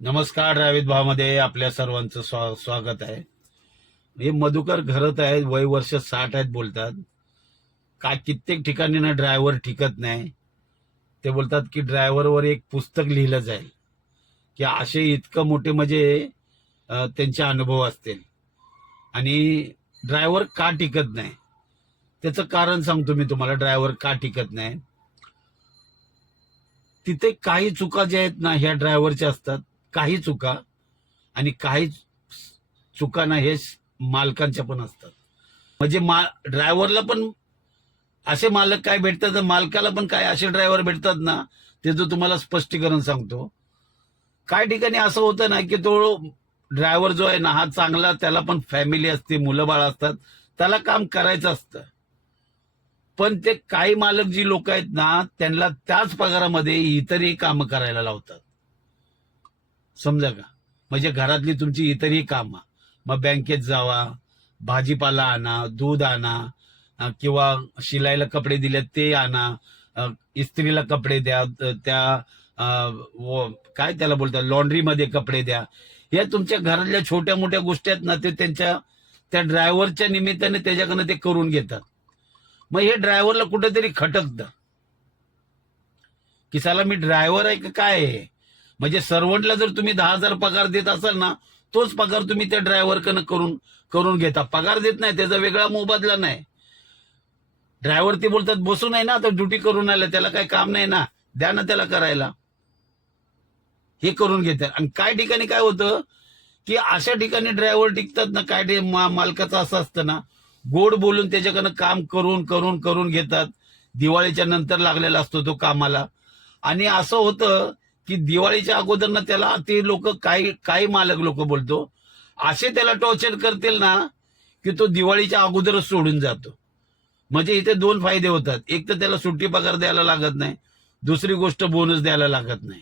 नमस्कार ड्रायव्हित भावामध्ये आपल्या सर्वांचं स्वा स्वागत आहे. हे मधुकर घरत आहेत वय वर्ष साठ आहेत बोलतात. का कित्येक ठिकाणी ना ड्रायव्हर टिकत नाही. ते बोलतात की ड्रायव्हरवर एक पुस्तक लिहिलं जाईल. की असे इतकं मोठे म्हणजे त्यांचे अनुभव असतील. आणि ड्रायव्हर का टिकत नाही? त्याचं कारण सांगतो मी तुम्हाला ड्रायव्हर का टिकत नाही. तिथे काही चुका ज्या आहेत ना ह्या ड्रायव्हरच्या असतात. काही चुका आणि काही चुका ना हे मालकांच्या पण असतात. म्हणजे मा ड्रायव्हरला पण असे मालक काय भेटतात मालकाला पण काय असे ड्रायव्हर भेटतात ना ते जो तुम्हाला स्पष्टीकरण सांगतो. काय ठिकाणी असं होतं ना की तो ड्रायव्हर जो आहे ना हा चांगला त्याला पण फॅमिली असते मुलं बाळ असतात त्याला काम करायचं असतं. पण ते काही मालक जी लोक आहेत ना त्यांना त्याच पगारामध्ये इतरही कामं करायला लावतात. समजा का? म्हणजे घरातली तुमची इतरही कामं. मग बँकेत जावा भाजीपाला आणा दूध आणा किंवा शिलाईला कपडे दिले ते आणा इस्त्रीला कपडे द्या त्या काय त्याला बोलतात? लॉन्ड्रीमध्ये कपडे द्या. या तुमच्या घरातल्या छोट्या मोठ्या गोष्टी आहेत ना ते त्यांच्या त्या ड्रायव्हरच्या निमित्ताने त्याच्याकडनं ते करून घेतात. मग हे ड्रायव्हरला कुठेतरी खटकतं. की साला मी ड्रायव्हर आहे का काय आहे? म्हणजे सर्वंटला जर तुम्ही दहा हजार पगार देत असाल ना तोच पगार तुम्ही त्या ड्रायव्हरकडनं करून करून घेता. पगार देत नाही त्याचा वेगळा मोबदला नाही. ड्रायव्हर ते बोलतात बसून आहे ना आता ड्युटी करून आलं त्याला काही काम नाही ना द्या ना त्याला करायला. हे करून घेतात. आणि काय ठिकाणी काय होतं की अशा ठिकाणी ड्रायव्हर टिकतात ना काय ठिकाणी मा- मालकाचं असं असतं ना गोड बोलून त्याच्याकडनं काम करून करून करून घेतात. दिवाळीच्या नंतर लागलेला असतो तो कामाला. आणि असं होतं की दिवाळीच्या अगोदर ना त्याला ते लोक काही काही मालक लोक बोलतो असे त्याला टॉर्चर करतील ना की तो दिवाळीच्या अगोदरच सोडून जातो. म्हणजे इथे दोन फायदे होतात. एक तर त्याला सुट्टी पगार द्यायला लागत नाही दुसरी गोष्ट बोनस द्यायला लागत नाही.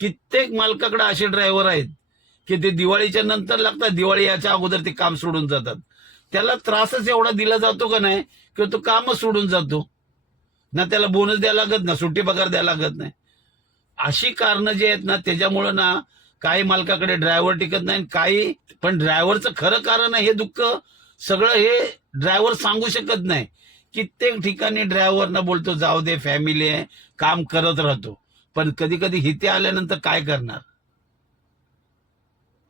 कित्येक मालकाकडे असे ड्रायव्हर आहेत की ते दिवाळीच्या नंतर लागतात दिवाळी याच्या अगोदर ते काम सोडून जातात. त्याला त्रासच एवढा दिला जातो का नाही किंवा तो कामच सोडून जातो. ना त्याला बोनस द्यायला लागत ना सुट्टी पगार द्यायला लागत नाही. अशी कारणं जी आहेत ना त्याच्यामुळं ना काही मालकाकडे ड्रायव्हर टिकत नाही आणि काही पण ड्रायव्हरचं खरं कारण आहे हे दुःख सगळं हे ड्रायव्हर सांगू शकत नाही. कित्येक ठिकाणी ड्रायव्हरना बोलतो जाऊ दे फॅमिली आहे काम करत राहतो. पण कधी कधी इथे आल्यानंतर काय करणार?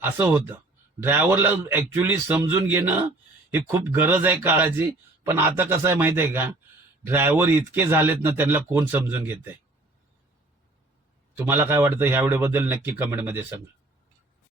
असं होतं. ड्रायव्हरला ऍक्च्युली समजून घेणं ही खूप गरज आहे काळाची. पण आता कसं आहे माहिती आहे का? ड्रायव्हर इतके झालेत ना त्यांना कोण समजून घेत आहे तुम्हाला काय वाटतं ह्या व्हिडिओबद्दल नक्की कमेंटमध्ये सांगा.